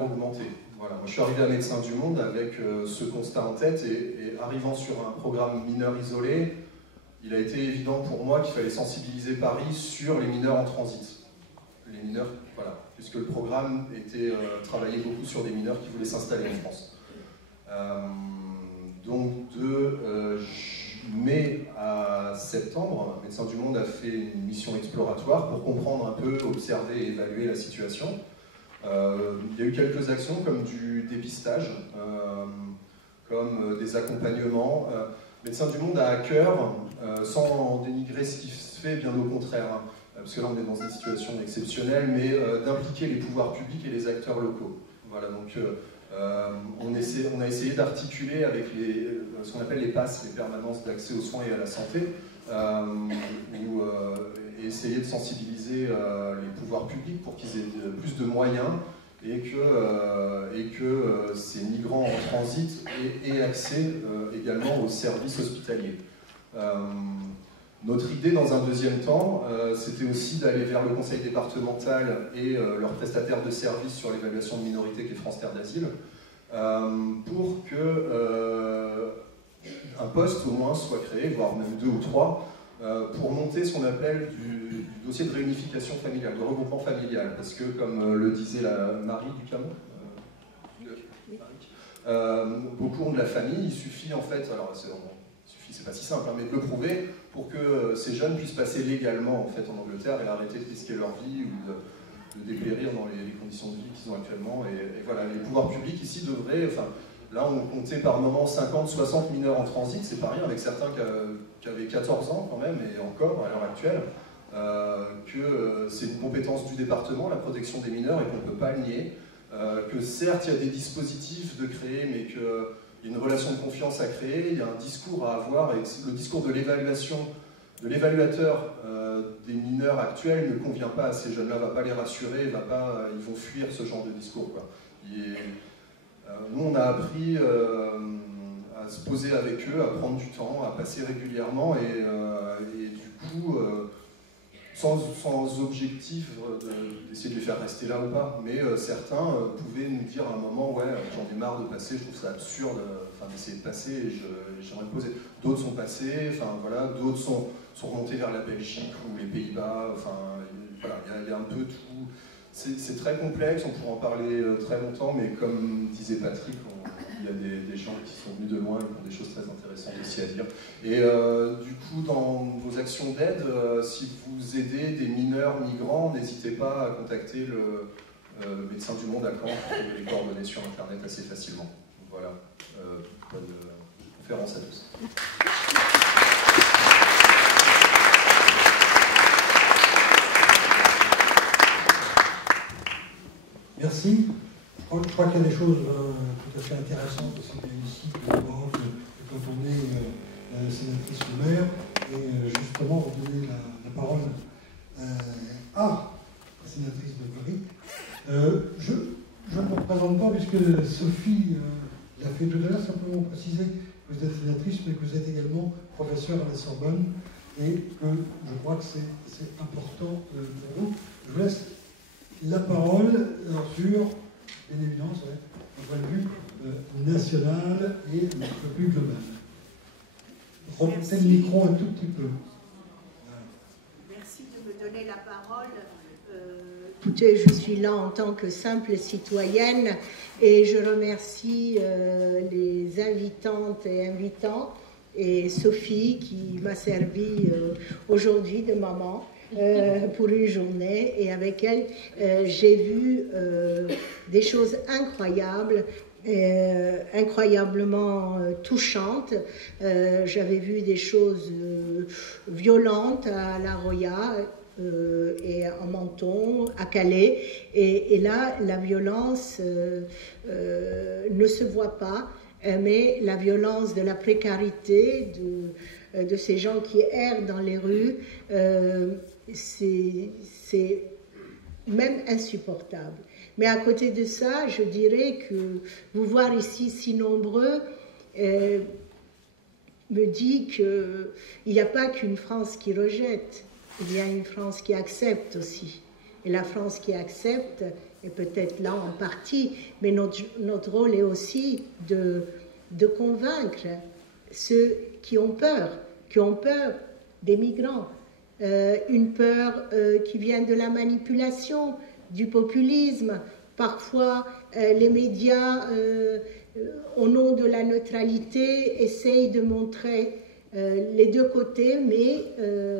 augmenter. Voilà. Moi, je suis arrivé à Médecins du Monde avec ce constat en tête et arrivant sur un programme mineur isolé, il a été évident pour moi qu'il fallait sensibiliser Paris sur les mineurs en transit. Les mineurs, voilà, puisque le programme était travaillé beaucoup sur des mineurs qui voulaient s'installer en France. Donc de mai à septembre, Médecins du Monde a fait une mission exploratoire pour comprendre un peu, observer et évaluer la situation. Il y a eu quelques actions comme du dépistage, comme des accompagnements. Médecins du Monde a à cœur, sans dénigrer ce qui se fait, bien au contraire, hein, parce que là on est dans une situation exceptionnelle, mais d'impliquer les pouvoirs publics et les acteurs locaux. Voilà, donc on a essayé d'articuler avec ce qu'on appelle les PASS, les permanences d'accès aux soins et à la santé, et essayer de sensibiliser les pouvoirs publics pour qu'ils aient plus de moyens et que ces migrants en transit aient accès également aux services hospitaliers. Notre idée dans un deuxième temps, c'était aussi d'aller vers le conseil départemental et leur prestataire de services sur l'évaluation de minorité qui est France Terre d'Asile, pour que un poste au moins soit créé, voire même 2 ou 3, pour monter ce qu'on appelle du dossier de réunification familiale, de regroupement familial, parce que comme le disait la Marie Ducamon, beaucoup ont de la famille, il suffit en fait, alors c'est pas si simple, hein, mais de le prouver pour que ces jeunes puissent passer légalement en fait en Angleterre et arrêter de risquer leur vie ou de dépérir dans les conditions de vie qu'ils ont actuellement. Et voilà, les pouvoirs publics ici devraient, enfin, là on comptait par moment 50, 60 mineurs en transit, c'est pas rien, avec certains qui avaient 14 ans quand même, et encore à l'heure actuelle, que c'est une compétence du département, la protection des mineurs, et qu'on ne peut pas le nier, que certes il y a des dispositifs de créer, mais qu'il y a une relation de confiance à créer, il y a un discours à avoir, et le discours de l'évaluation, de l'évaluateur des mineurs actuels ne convient pas à ces jeunes-là, ne va pas les rassurer, ils vont fuir ce genre de discours, quoi. Nous, on a appris à se poser avec eux, à prendre du temps, à passer régulièrement, et du coup, sans objectif d'essayer de les faire rester là ou pas, mais certains pouvaient nous dire à un moment, ouais, j'en ai marre de passer, je trouve ça absurde d'essayer de passer, et j'aimerais me poser. D'autres sont passés, voilà, d'autres sont remontés vers la Belgique ou les Pays-Bas, voilà, il y a un peu tout. C'est très complexe, on pourrait en parler très longtemps, mais comme disait Patrick, il y a des gens qui sont venus de loin et qui ont des choses très intéressantes aussi à dire. Et du coup, dans vos actions d'aide, si vous aidez des mineurs migrants, n'hésitez pas à contacter le Médecins du Monde à Caen, pour trouver les coordonnées sur Internet assez facilement. Voilà, bonne conférence à tous. Merci. Je crois qu'il y a des choses tout à fait intéressantes aussi bien ici que quand on est sénatrice ou maire. Et justement, on va donner la parole à la sénatrice de Paris. Je ne me représente pas puisque Sophie l'a fait tout à l'heure, simplement préciser que vous êtes sénatrice, mais que vous êtes également professeure à la Sorbonne et que je crois que c'est important pour vous. Je vous laisse la parole sur, bien évidemment, un point de vue national et un peu plus global. Remontez le micro un tout petit peu. Merci de me donner la parole. Écoutez, je suis là en tant que simple citoyenne et je remercie les invitantes et invitants et Sophie qui m'a servi aujourd'hui de maman. Pour une journée, et avec elle j'ai vu des choses incroyables, incroyablement touchantes. J'avais vu des choses violentes à La Roya et en Menton, à Calais, et là la violence ne se voit pas, mais la violence de la précarité de ces gens qui errent dans les rues, c'est même insupportable. Mais à côté de ça, je dirais que vous voir ici si nombreux me dit qu'il n'y a pas qu'une France qui rejette, il y a une France qui accepte aussi. Et la France qui accepte, et peut-être là en partie, mais notre rôle est aussi de convaincre ceux qui ont peur des migrants, une peur qui vient de la manipulation, du populisme. Parfois, les médias, au nom de la neutralité, essayent de montrer les deux côtés, mais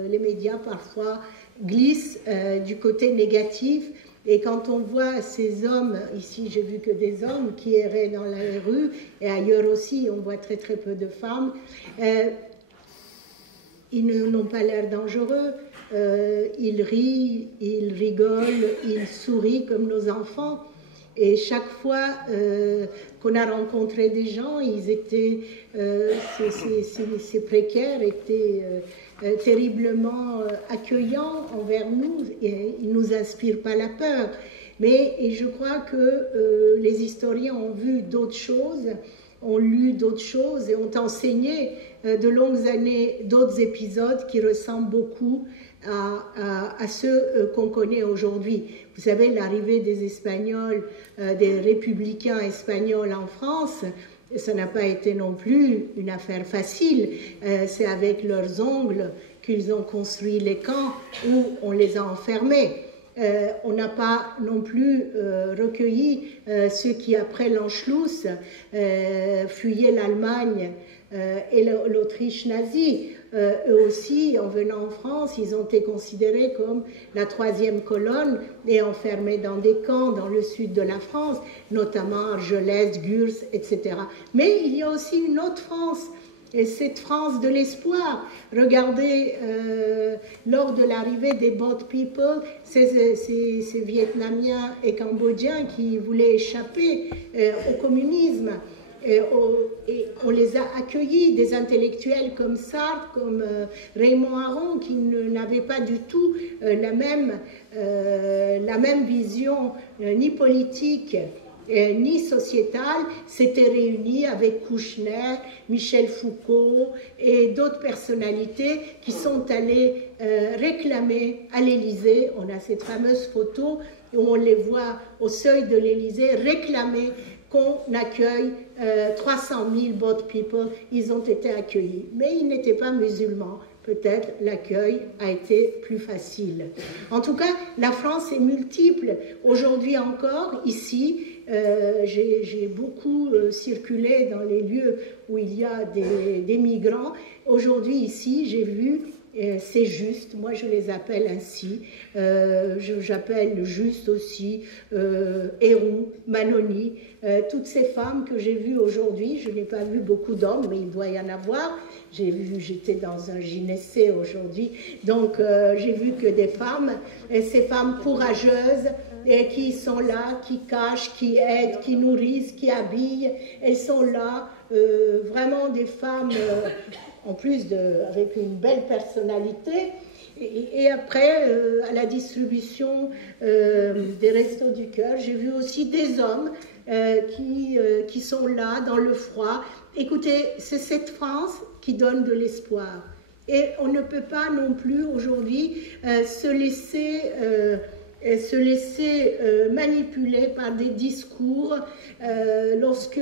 les médias parfois glissent du côté négatif. Et quand on voit ces hommes, ici j'ai vu que des hommes qui erraient dans la rue, et ailleurs aussi on voit très très peu de femmes, ils n'ont pas l'air dangereux, ils rient, ils rigolent, ils sourient comme nos enfants. Et chaque fois qu'on a rencontré des gens, ils étaient, ces précaires étaient terriblement accueillants envers nous, et ils ne nous inspirent pas la peur. Mais et je crois que les historiens ont vu d'autres choses, ont lu d'autres choses et ont enseigné de longues années d'autres épisodes qui ressemblent beaucoup à ceux qu'on connaît aujourd'hui. Vous savez, l'arrivée des Espagnols, des républicains espagnols en France, ça n'a pas été non plus une affaire facile. C'est avec leurs ongles qu'ils ont construit les camps où on les a enfermés. On n'a pas non plus recueilli ceux qui, après l'Anschluss, fuyaient l'Allemagne et l'Autriche nazie. Eux aussi, en venant en France, ils ont été considérés comme la troisième colonne et enfermés dans des camps dans le sud de la France, notamment Argelès, Gurs, etc. Mais il y a aussi une autre France, et cette France de l'espoir. Regardez, lors de l'arrivée des Boat People, ces Vietnamiens et Cambodgiens qui voulaient échapper au communisme, et on les a accueillis, des intellectuels comme Sartre, comme Raymond Aron, qui n'avaient pas du tout la même vision ni politique ni sociétale, s'étaient réunis avec Kouchner, Michel Foucault et d'autres personnalités qui sont allées réclamer à l'Élysée. On a cette fameuse photo où on les voit au seuil de l'Élysée réclamer qu'on accueille 300 000 boat people. Ils ont été accueillis, mais ils n'étaient pas musulmans. Peut-être l'accueil a été plus facile. En tout cas, la France est multiple. Aujourd'hui encore, ici, j'ai beaucoup circulé dans les lieux où il y a des migrants. Aujourd'hui, ici, j'ai vu, c'est juste, moi je les appelle ainsi, j'appelle juste aussi Héroux, Manoni, toutes ces femmes que j'ai vues aujourd'hui. Je n'ai pas vu beaucoup d'hommes, mais il doit y en avoir. J'étais dans un gynécée aujourd'hui, donc j'ai vu que des femmes, et ces femmes courageuses, et qui sont là, qui cachent, qui aident, qui nourrissent, qui habillent. Elles sont là, vraiment des femmes, en plus avec une belle personnalité. Et après, à la distribution des Restos du Cœur, j'ai vu aussi des hommes qui sont là, dans le froid. Écoutez, c'est cette France qui donne de l'espoir. Et on ne peut pas non plus aujourd'hui se laisser manipuler par des discours lorsque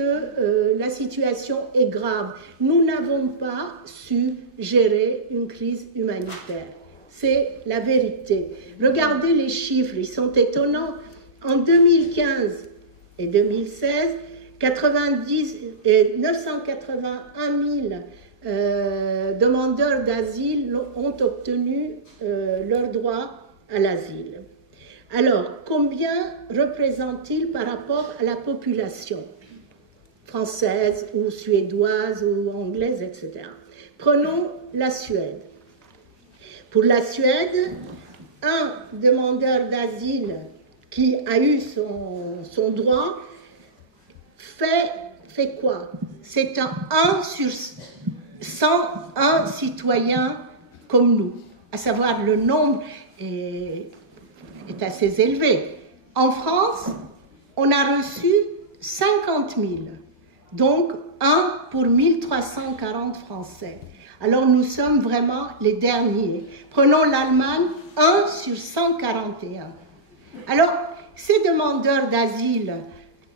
la situation est grave. Nous n'avons pas su gérer une crise humanitaire. C'est la vérité. Regardez les chiffres, ils sont étonnants. En 2015 et 2016, 981 000 demandeurs d'asile ont obtenu leur droit à l'asile. Alors, combien représente-t-il par rapport à la population française ou suédoise ou anglaise, etc. Prenons la Suède. Pour la Suède, un demandeur d'asile qui a eu son droit fait quoi? C'est un 1 sur 101 citoyens comme nous, à savoir le nombre est assez élevé. En France, on a reçu 50 000, donc 1 pour 1340 Français. Alors nous sommes vraiment les derniers. Prenons l'Allemagne, 1 sur 141. Alors, ces demandeurs d'asile,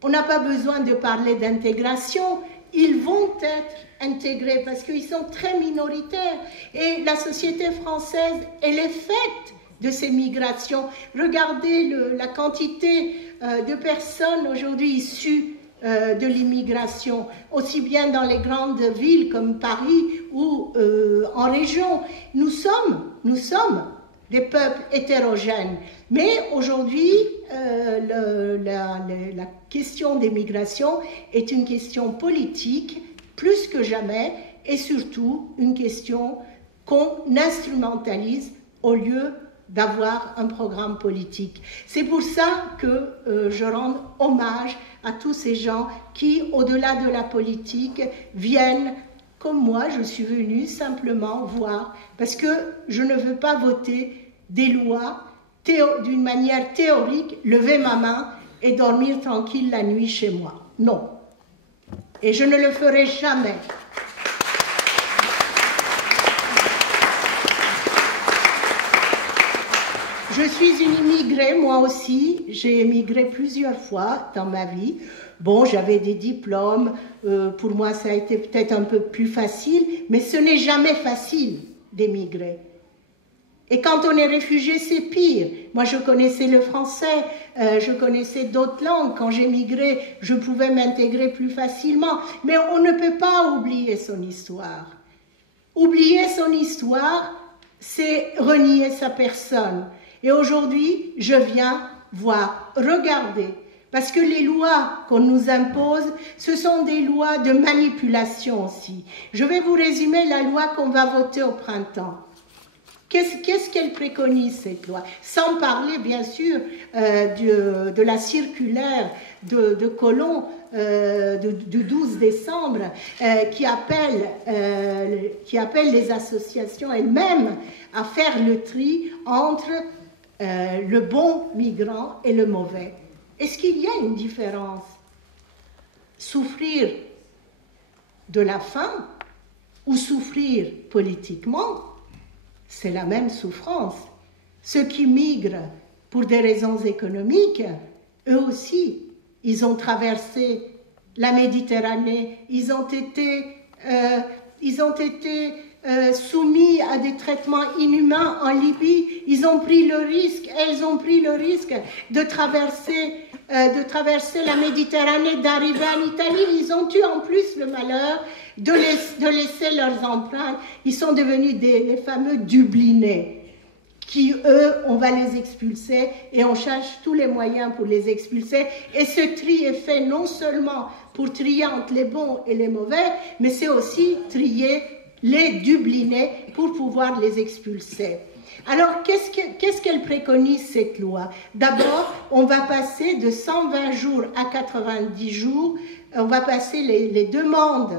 on n'a pas besoin de parler d'intégration, ils vont être intégrés parce qu'ils sont très minoritaires. Et la société française, elle est faite de ces migrations. Regardez la quantité de personnes aujourd'hui issues de l'immigration, aussi bien dans les grandes villes comme Paris ou en région. Nous sommes des peuples hétérogènes. Mais aujourd'hui, la question des migrations est une question politique plus que jamais et surtout une question qu'on instrumentalise au lieu d'avoir un programme politique. C'est pour ça que je rends hommage à tous ces gens qui, au-delà de la politique, viennent, comme moi, je suis venue simplement voir, parce que je ne veux pas voter des lois d'une manière théorique, lever ma main et dormir tranquille la nuit chez moi. Non. Et je ne le ferai jamais. Je suis une immigrée, moi aussi. J'ai émigré plusieurs fois dans ma vie. Bon, j'avais des diplômes. Pour moi, ça a été peut-être un peu plus facile. Mais ce n'est jamais facile d'émigrer. Et quand on est réfugié, c'est pire. Moi, je connaissais le français, je connaissais d'autres langues. Quand j'émigrais, je pouvais m'intégrer plus facilement. Mais on ne peut pas oublier son histoire. Oublier son histoire, c'est renier sa personne. Et aujourd'hui, je viens voir, regarder, parce que les lois qu'on nous impose, ce sont des lois de manipulation aussi. Je vais vous résumer la loi qu'on va voter au printemps. Qu'est-ce qu'elle préconise, cette loi? Sans parler, bien sûr, de la circulaire de Collomb du 12 décembre qui appelle les associations elles-mêmes à faire le tri entre le bon migrant et le mauvais. Est-ce qu'il y a une différence? Souffrir de la faim ou souffrir politiquement, c'est la même souffrance. Ceux qui migrent pour des raisons économiques, eux aussi, ils ont traversé la Méditerranée, ils ont été soumis à des traitements inhumains en Libye, elles ont pris le risque de traverser la Méditerranée, d'arriver en Italie. Ils ont eu en plus le malheur de laisser leurs empreintes. Ils sont devenus les fameux Dublinais, qui, eux, on va les expulser et on cherche tous les moyens pour les expulser. Et ce tri est fait non seulement pour trier entre les bons et les mauvais, mais c'est aussi trier les Dublinais pour pouvoir les expulser. Alors, qu'est-ce qu'elle préconise, cette loi? D'abord, on va passer de 120 jours à 90 jours, on va passer les demandes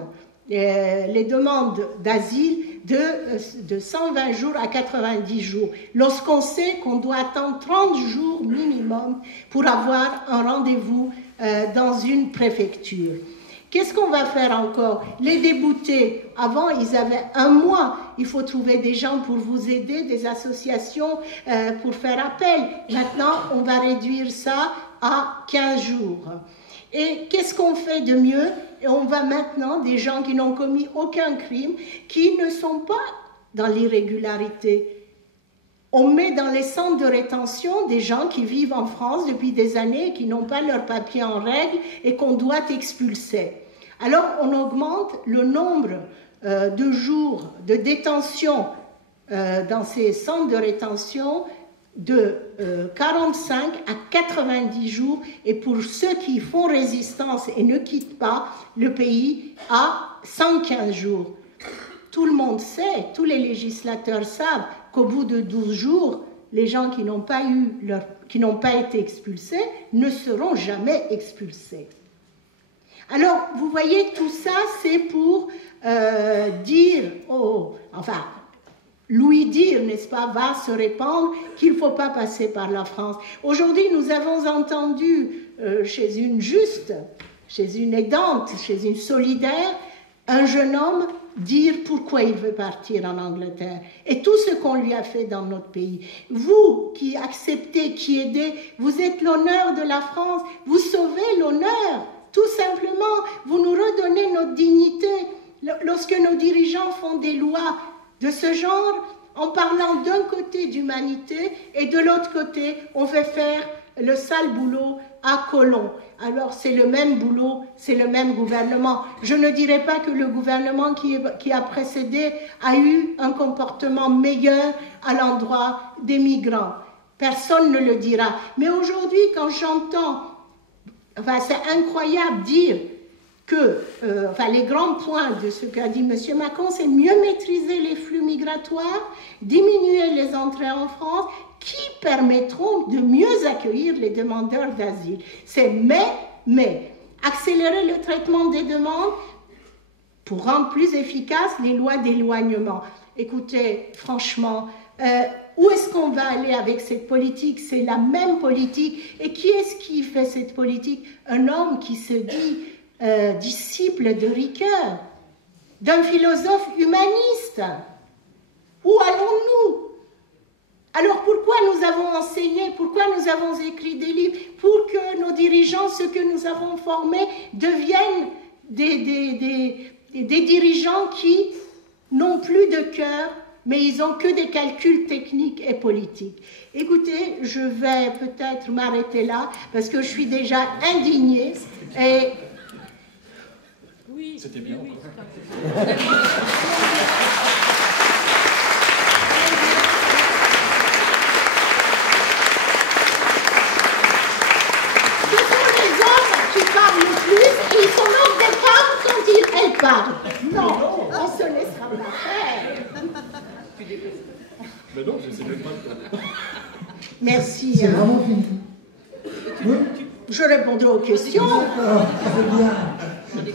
d'asile de 120 jours à 90 jours. Lorsqu'on sait qu'on doit attendre 30 jours minimum pour avoir un rendez-vous dans une préfecture. Qu'est-ce qu'on va faire encore? Les déboutés, avant, ils avaient 1 mois. Il faut trouver des gens pour vous aider, des associations pour faire appel. Maintenant, on va réduire ça à 15 jours. Et qu'est-ce qu'on fait de mieux? Et on va maintenant, des gens qui n'ont commis aucun crime, qui ne sont pas dans l'irrégularité. On met dans les centres de rétention des gens qui vivent en France depuis des années, qui n'ont pas leurs papiers en règle et qu'on doit expulser. Alors, on augmente le nombre de jours de détention dans ces centres de rétention de 45 à 90 jours, et pour ceux qui font résistance et ne quittent pas le pays, à 115 jours. Tout le monde sait, tous les législateurs savent qu'au bout de 12 jours, les gens qui n'ont pas été expulsés ne seront jamais expulsés. Alors, vous voyez, tout ça, c'est pour l'ouï-dire, n'est-ce pas, va se répandre qu'il ne faut pas passer par la France. Aujourd'hui, nous avons entendu chez une aidante, chez une solidaire, un jeune homme dire pourquoi il veut partir en Angleterre et tout ce qu'on lui a fait dans notre pays. Vous qui acceptez, qui aidez, vous êtes l'honneur de la France, vous sauvez l'honneur, tout simplement, vous nous redonnez notre dignité. Lorsque nos dirigeants font des lois de ce genre, en parlant d'un côté d'humanité et de l'autre côté, on fait faire le sale boulot à Colomb. Alors c'est le même boulot, c'est le même gouvernement. Je ne dirais pas que le gouvernement qui a précédé a eu un comportement meilleur à l'endroit des migrants. Personne ne le dira. Mais aujourd'hui, quand j'entends, c'est incroyable dire que les grands points de ce qu'a dit M. Macron, c'est mieux maîtriser les flux migratoires, diminuer les entrées en France, qui permettront de mieux accueillir les demandeurs d'asile. C'est mais, accélérer le traitement des demandes pour rendre plus efficaces les lois d'éloignement. Écoutez, franchement, où est-ce qu'on va aller avec cette politique? C'est la même politique. Et qui est-ce qui fait cette politique? Un homme qui se dit disciple de Ricoeur, d'un philosophe humaniste. Où allons-nous? Alors pourquoi nous avons enseigné, pourquoi nous avons écrit des livres? Pour que nos dirigeants, ceux que nous avons formés, deviennent des dirigeants qui n'ont plus de cœur, mais ils n'ont que des calculs techniques et politiques. Écoutez, je vais peut-être m'arrêter là, parce que je suis déjà indignée. Et... Oui, c'était bien. Oui, ils sont donc des femmes quand elles parlent. Non, on se laissera pas faire. Mais non, je sais même pas. Merci. C'est vraiment fini. Oui. Je répondrai aux questions.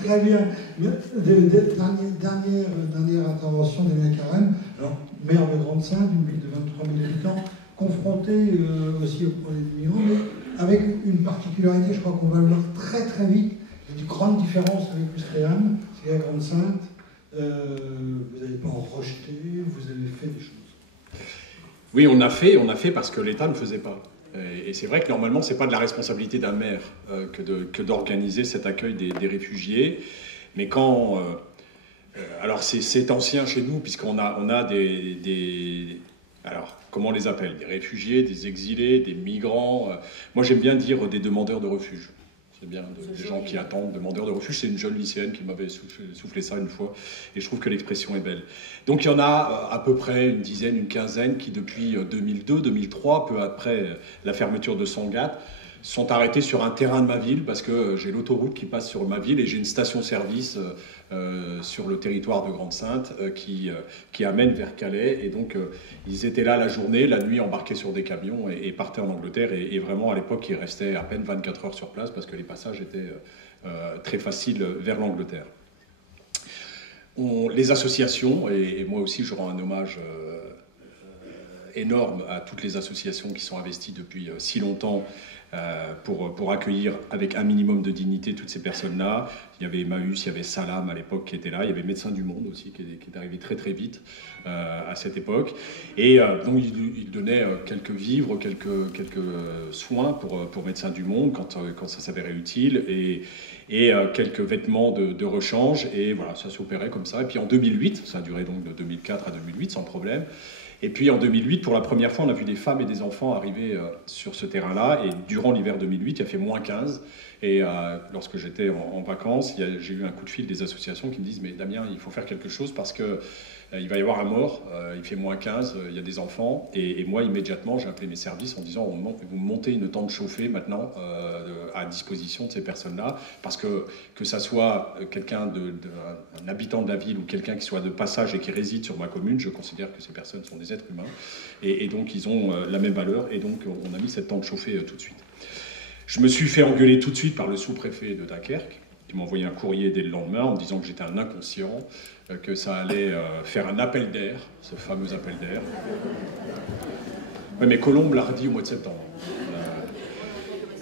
Très bien. Dernière intervention d'Emile Carême, maire de Grande-Synthe, une ville de 23 000 habitants, confrontée aussi au problème des migrants, mais avec une particularité, je crois qu'on va le voir très très vite. Il y a une grande différence avec Ouistreham, c'est qu'à Grande-Synthe, vous n'avez pas rejeté, vous avez fait des choses. Oui, on a fait parce que l'État ne faisait pas. Et c'est vrai que normalement, ce n'est pas de la responsabilité d'un maire que d'organiser cet accueil des réfugiés. Mais quand... alors, c'est ancien chez nous, puisqu'on a des... Alors, comment on les appelle? Des réfugiés, des exilés, des migrants. Moi, j'aime bien dire des demandeurs de refuge. C'est bien, des gens qui attendent, demandeurs de refuge. C'est une jeune lycéenne qui m'avait soufflé ça une fois, et je trouve que l'expression est belle. Donc il y en a à peu près une dizaine, une quinzaine qui depuis 2002-2003, peu après la fermeture de Sangatte, sont arrêtés sur un terrain de ma ville, parce que j'ai l'autoroute qui passe sur ma ville et j'ai une station-service sur le territoire de Grande-Synthe qui amène vers Calais. Et donc ils étaient là la journée, la nuit embarqués sur des camions et partaient en Angleterre. Et vraiment à l'époque ils restaient à peine 24 heures sur place parce que les passages étaient très faciles vers l'Angleterre. Les associations, et moi aussi je rends un hommage énorme à toutes les associations qui sont investies depuis si longtemps pour accueillir avec un minimum de dignité toutes ces personnes-là. Il y avait Emmaüs, il y avait Salam à l'époque qui était là, il y avait Médecins du Monde aussi qui est arrivé très très vite à cette époque. Et donc il donnait quelques vivres, quelques soins pour Médecins du Monde quand ça s'avérait utile, et quelques vêtements de rechange, et voilà, ça s'opérait comme ça. Et puis en 2008, ça a duré donc de 2004 à 2008 sans problème. Et puis en 2008, pour la première fois, on a vu des femmes et des enfants arriver sur ce terrain-là. Et durant l'hiver 2008, il a fait moins 15. Et lorsque j'étais en vacances, j'ai eu un coup de fil des associations qui me disent « Mais Damien, il faut faire quelque chose parce que il va y avoir un mort, il fait moins 15, il y a des enfants. » Et moi, immédiatement, j'ai appelé mes services en disant « Vous montez une tente chauffée maintenant à disposition de ces personnes-là. Parce que ça soit quelqu'un, un habitant de la ville ou quelqu'un qui soit de passage et qui réside sur ma commune, je considère que ces personnes sont des êtres humains. Et donc, ils ont la même valeur. Et donc, on a mis cette tente chauffée tout de suite. Je me suis fait engueuler tout de suite par le sous-préfet de Dunkerque, qui m'a envoyé un courrier dès le lendemain en me disant que j'étais un inconscient, que ça allait faire un appel d'air, ce fameux appel d'air. Ouais, mais Colombe l'a redit au mois de septembre.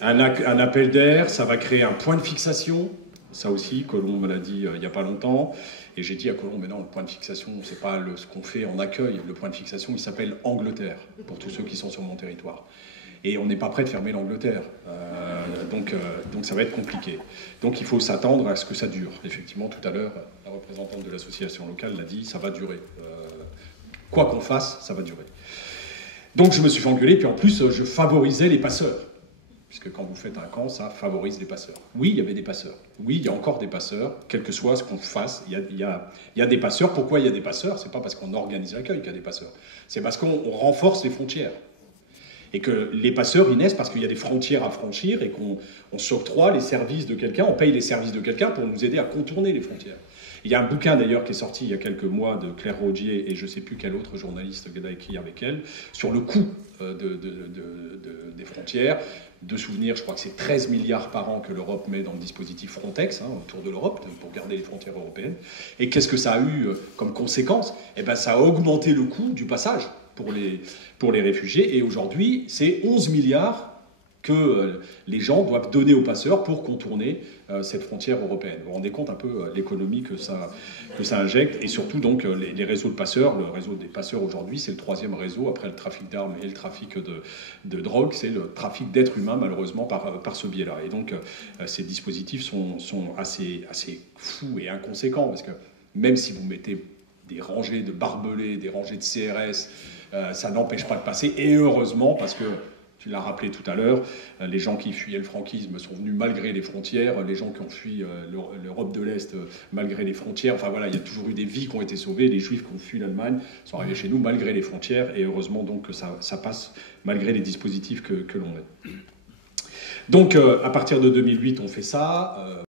Un appel d'air, ça va créer un point de fixation, Ça aussi, Colomb me l'a dit il n'y a pas longtemps. Et j'ai dit à Colomb, mais non, le point de fixation, c'est pas ce qu'on fait en accueil. Le point de fixation, il s'appelle Angleterre, pour tous ceux qui sont sur mon territoire. Et on n'est pas prêt de fermer l'Angleterre. Donc ça va être compliqué. Donc il faut s'attendre à ce que ça dure. Effectivement, tout à l'heure, la représentante de l'association locale l'a dit, ça va durer. Quoi qu'on fasse, ça va durer. Donc je me suis fait engueuler, puis en plus, je favorisais les passeurs. Puisque quand vous faites un camp, ça favorise les passeurs. Oui, il y avait des passeurs. Oui, il y a encore des passeurs, quel que soit ce qu'on fasse. Il y a des passeurs. Pourquoi il y a des passeurs? C'est pas parce qu'on organise l'accueil qu'il y a des passeurs. C'est parce qu'on renforce les frontières. Et que les passeurs, ils naissent parce qu'il y a des frontières à franchir et qu'on s'octroie les services de quelqu'un, on paye les services de quelqu'un pour nous aider à contourner les frontières. Il y a un bouquin d'ailleurs qui est sorti il y a quelques mois de Claire Rodier et je ne sais plus quel autre journaliste qui a écrit avec elle, sur le coût des frontières. De souvenirs, je crois que c'est 13 milliards par an que l'Europe met dans le dispositif Frontex, autour de l'Europe, pour garder les frontières européennes. Et qu'est-ce que ça a eu comme conséquence? Eh bien, ça a augmenté le coût du passage pour les réfugiés. Et aujourd'hui, c'est 11 milliards que les gens doivent donner aux passeurs pour contourner cette frontière européenne. Vous vous rendez compte un peu l'économie que ça injecte, et surtout donc les réseaux de passeurs. Le réseau des passeurs aujourd'hui, c'est le 3e réseau après le trafic d'armes et le trafic de drogue, c'est le trafic d'êtres humains malheureusement par ce biais-là. Et donc ces dispositifs sont assez fous et inconséquents, parce que même si vous mettez des rangées de barbelés, des rangées de CRS, ça n'empêche pas de passer, et heureusement, parce que tu l'as rappelé tout à l'heure, les gens qui fuyaient le franquisme sont venus malgré les frontières, les gens qui ont fui l'Europe de l'Est malgré les frontières, enfin voilà, il y a toujours eu des vies qui ont été sauvées, les Juifs qui ont fui l'Allemagne sont arrivés chez nous malgré les frontières, et heureusement donc que ça passe malgré les dispositifs que l'on met. Donc à partir de 2008, on fait ça.